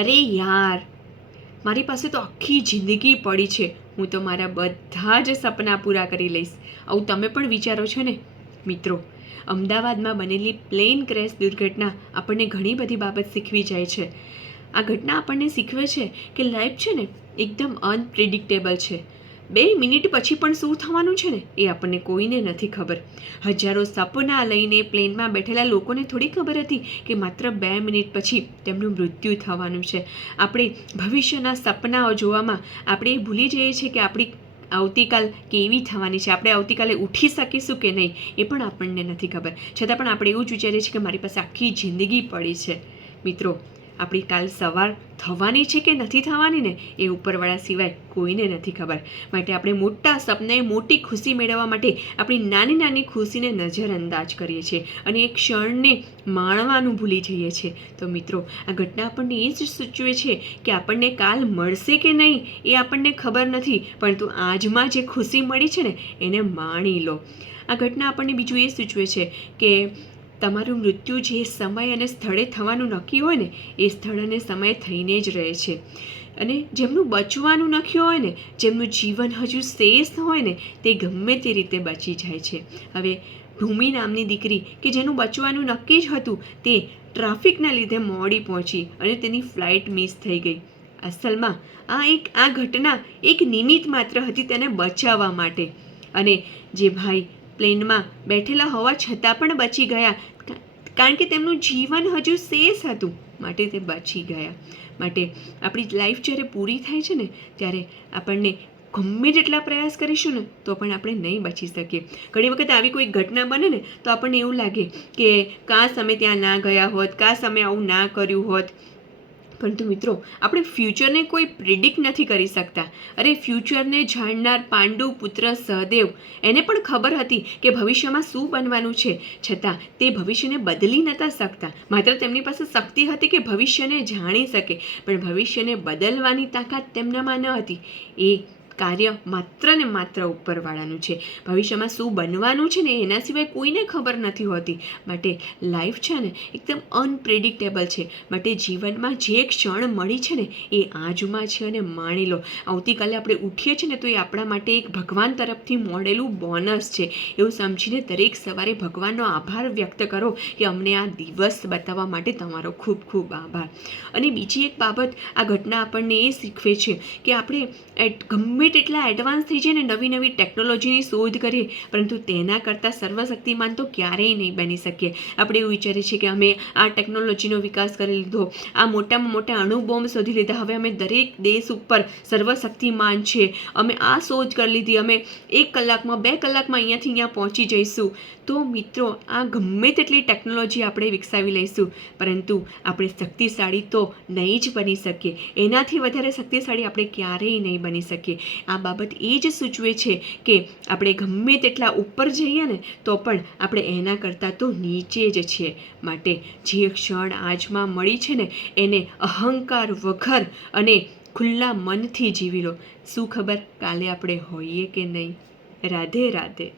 અરે યાર, મારી પાસે તો આખી જિંદગી પડી છે, હું તો મારા બધા જ સપના પૂરા કરી લઈશ. આવું તમે પણ વિચારો છો ને? મિત્રો, અમદાવાદમાં બનેલી પ્લેન ક્રેશ દુર્ઘટના આપણને ઘણી બધી બાબત શીખવી જાય છે. આ ઘટના આપણને શીખવે છે કે લાઈફ છે ને એકદમ અનપ્રિડિક્ટેબલ છે. 2 મિનિટ પછી પણ શું થવાનું છે ને એ આપણને કોઈને નથી ખબર. હજારો સપના લઈને પ્લેનમાં બેઠેલા લોકોને થોડી ખબર હતી કે માત્ર 2 મિનિટ પછી તેમનું મૃત્યુ થવાનું છે. આપણે ભવિષ્યના સપનાઓ જોવામાં આપણે ભૂલી જઈએ છીએ કે આપણી આવતીકાલ કેવી થવાની છે, આપણે આવતીકાલે ઉઠી શકીશું કે નહીં એ પણ આપણને નથી ખબર. છતાં પણ આપણે એવું જ વિચારીએ છીએ કે મારી પાસે આખી જિંદગી પડી છે. મિત્રો, આપણી કાલ સવાર થવાની છે કે નથી થવાની ને એ ઉપરવાળા સિવાય કોઈને નથી ખબર. માટે આપણે મોટા સપને, મોટી ખુશી મેળવવા માટે આપણી નાની નાની ખુશીને નજરઅંદાજ કરીએ છીએ અને એ ક્ષણને માણવાનું ભૂલી જઈએ છીએ. તો મિત્રો, આ ઘટના આપણને એ જ સૂચવે છે કે આપણને કાલ મળશે કે નહીં એ આપણને ખબર નથી, પરંતુ આજમાં જે ખુશી મળી છે ને એને માણી લો. આ ઘટના આપણને બીજું એ સૂચવે છે કે તમારું મૃત્યુ જે સમય અને સ્થળે થવાનું નક્કી હોય ને એ સ્થળ અને સમય થઈને જ રહે છે. અને જેમનું બચવાનું નક્કી હોય ને, જેમનું જીવન હજુ શેષ હોય ને, તે ગમે તે રીતે બચી જાય છે. હવે ભૂમિ નામની દીકરી કે જેનું બચવાનું નક્કી જ હતું, તે ટ્રાફિકના લીધે મોડી પહોંચી અને તેની ફ્લાઇટ મિસ થઈ ગઈ. અસલમાં આ ઘટના એક નિમિત્ત માત્ર હતી તેને બચાવવા માટે. અને જે ભાઈ પ્લેનમાં બેઠેલા હોવા છતાં પણ બચી ગયા, કારણ કે તેમનું જીવન હજુ શેષ હતું, માટે તે બચી ગયા. માટે આપણી લાઈફ જ્યારે પૂરી થાય છે ને ત્યારે આપણને ગમે તેટલા પ્રયાસ કરીશું ને તો પણ આપણે નહીં બચી શકીએ. ઘણી વખત આવી કોઈ ઘટના બને ને તો આપણને એવું લાગે કે કાશ અમે ત્યાં ના ગયા હોત, કાશ અમે આવું ના કર્યું હોત. પરંતુ મિત્રો, આપણે ફ્યુચરને કોઈ પ્રિડિક્ટ નથી કરી શકતા. અરે ફ્યુચરને જાણનાર પાંડુ પુત્ર સહદેવ, એને પણ ખબર હતી કે ભવિષ્યમાં શું બનવાનું છે, છતાં તે ભવિષ્યને બદલી નહોતા શકતા. માત્ર તેમની પાસે શક્તિ હતી કે ભવિષ્યને જાણી શકે, પણ ભવિષ્યને બદલવાની તાકાત તેમનામાં ન હતી. એ કાર્ય માત્ર ને માત્ર ઉપરવાળાનું છે. ભવિષ્યમાં શું બનવાનું છે ને એના સિવાય કોઈને ખબર નથી હોતી. માટે લાઈફ છે ને એકદમ અનપ્રેડિક્ટેબલ છે. માટે જીવનમાં જે ક્ષણ મળી છે ને એ આજમાં છે અને માણી લો. આવતીકાલે આપણે ઉઠીએ છીએ ને તો એ આપણા માટે એક ભગવાન તરફથી મળેલું બોનસ છે. એવું સમજીને દરેક સવારે ભગવાનનો આભાર વ્યક્ત કરો કે અમને આ દિવસ બતાવવા માટે તમારો ખૂબ ખૂબ આભાર. અને બીજી એક બાબત આ ઘટના આપણને એ શીખવે છે કે આપણે ગમે તેટલા એડવાન્સ થઈ જાય ને, નવી નવી ટેકનોલોજીની શોધ કરીએ, પરંતુ તેના કરતાં સર્વશક્તિમાન તો ક્યારેય નહીં બની શકીએ. આપણે એવું વિચારીએ છીએ કે અમે આ ટેકનોલોજીનો વિકાસ કરી લીધો, આ મોટામાં મોટા અણુબોમ્બ શોધી લીધા, હવે અમે દરેક દેશ ઉપર સર્વશક્તિમાન છે, અમે આ શોધ કરી લીધી, અમે 1 કલાકમાં 2 કલાકમાં અહીંયાથી અહીંયા પહોંચી જઈશું. તો મિત્રો, આ ગમે તેટલી ટેકનોલોજી આપણે વિકસાવી લઈશું, પરંતુ આપણે શક્તિશાળી તો નહીં જ બની શકીએ. એનાથી વધારે શક્તિશાળી આપણે ક્યારેય નહીં બની શકીએ. આ બાબત એ જ સૂચવે છે કે આપણે ગમે તેટલા ઉપર જઈએ ને તો પણ આપણે એના કરતાં તો નીચે જ છીએ. માટે જે ક્ષણ આજમાં મળી છે ને એને અહંકાર વગર અને ખુલ્લા મનથી જીવી લો. શું ખબર કાલે આપણે હોઈએ કે નહીં. રાધે રાધે.